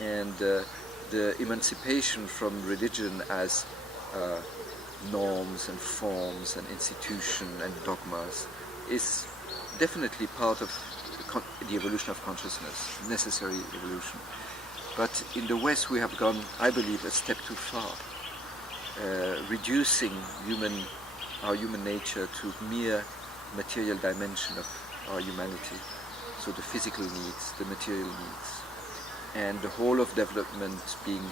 and the emancipation from religion as norms and forms and institution and dogmas is definitely part of the evolution of consciousness, necessary evolution. But in the West we have gone, I believe, a step too far, reducing our human nature to mere material dimension of our humanity, so the physical needs, the material needs, and the whole of development being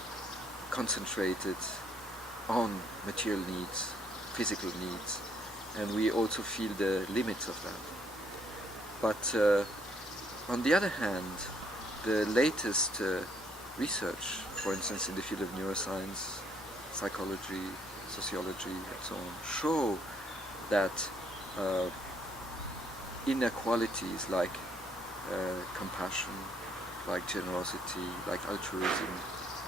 concentrated on material needs, physical needs, and we also feel the limits of that. But on the other hand, the latest research, for instance in the field of neuroscience, psychology, sociology and so on, show that inner qualities like compassion, like generosity, like altruism,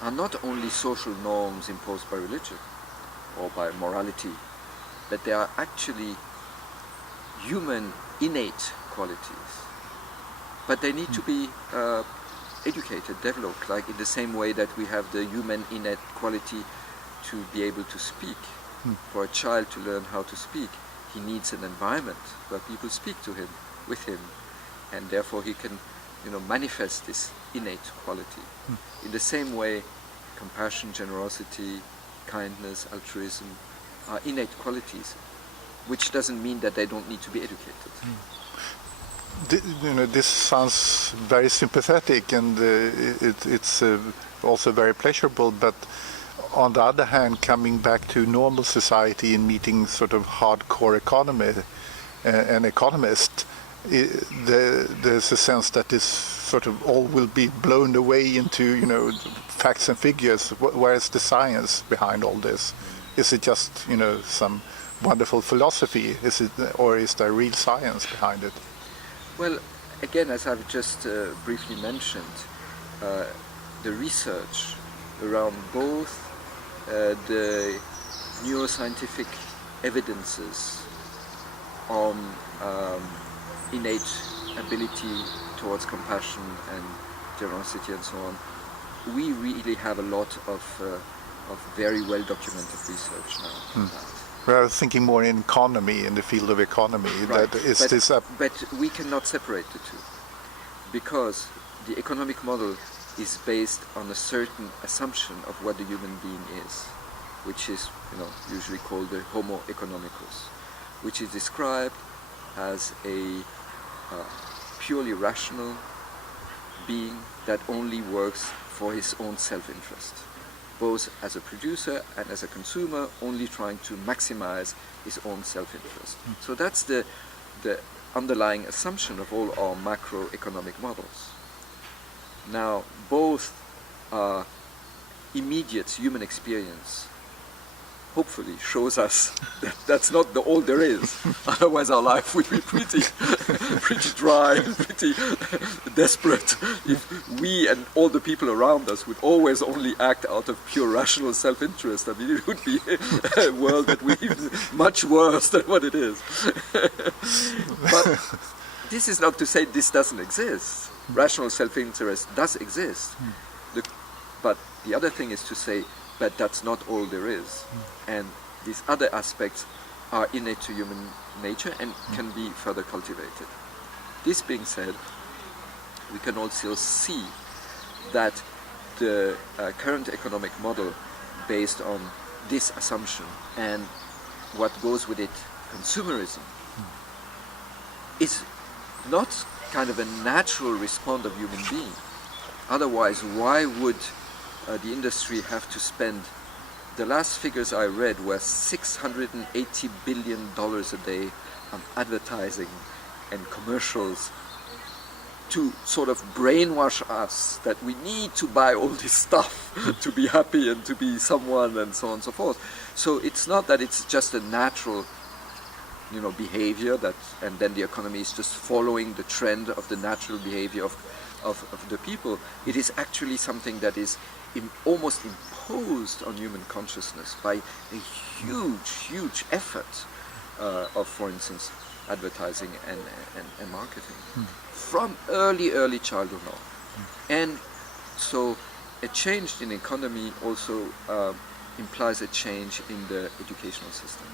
are not only social norms imposed by religion or by morality, but they are actually human innate qualities. But they need to be educated, developed, like in the same way that we have the human innate quality to be able to speak. For a child to learn how to speak, he needs an environment where people speak to him, with him, and therefore he can, manifest this innate quality. In the same way, compassion, generosity, kindness, altruism are innate qualities, which doesn't mean that they don't need to be educated. This sounds very sympathetic, and it's also very pleasurable, but on the other hand, coming back to normal society and meeting sort of hardcore an economist, there's a sense that this sort of all will be blown away into facts and figures. Where is the science behind all this? Is it just some wonderful philosophy? Or is there real science behind it? Well, again, as I've just briefly mentioned, the research around both the neuroscientific evidences on innate ability towards compassion and generosity and so on, we really have a lot of very well documented research now. Well, I was thinking more in economy, in the field of economy. Right. But we cannot separate the two, because the economic model is based on a certain assumption of what the human being is, which is usually called the Homo economicus, which is described as a purely rational being that only works for his own self-interest, both as a producer and as a consumer, only trying to maximize his own self-interest. So that's the underlying assumption of all our macroeconomic models. Now, both are immediate human experience hopefully shows us that that's not all there is. Otherwise our life would be pretty dry and pretty desperate if we and all the people around us would always only act out of pure rational self-interest. I mean, it would be a world that would be much worse than what it is. But this is not to say this doesn't exist. Rational self-interest does exist. But the other thing is to say, but that's not all there is. And these other aspects are innate to human nature and can be further cultivated. This being said, we can also see that the current economic model based on this assumption and what goes with it, consumerism, is not kind of a natural response of human being. Otherwise, why would the industry have to spend, the last figures I read were $680 billion a day on advertising and commercials to sort of brainwash us that we need to buy all this stuff to be happy and to be someone and so on and so forth. So it's not that it's just a natural behavior that, and then the economy is just following the trend of the natural behavior of the people. It is actually something that is almost imposed on human consciousness by a huge effort of, for instance, advertising and marketing from early childhood on. And so a change in economy also implies a change in the educational system.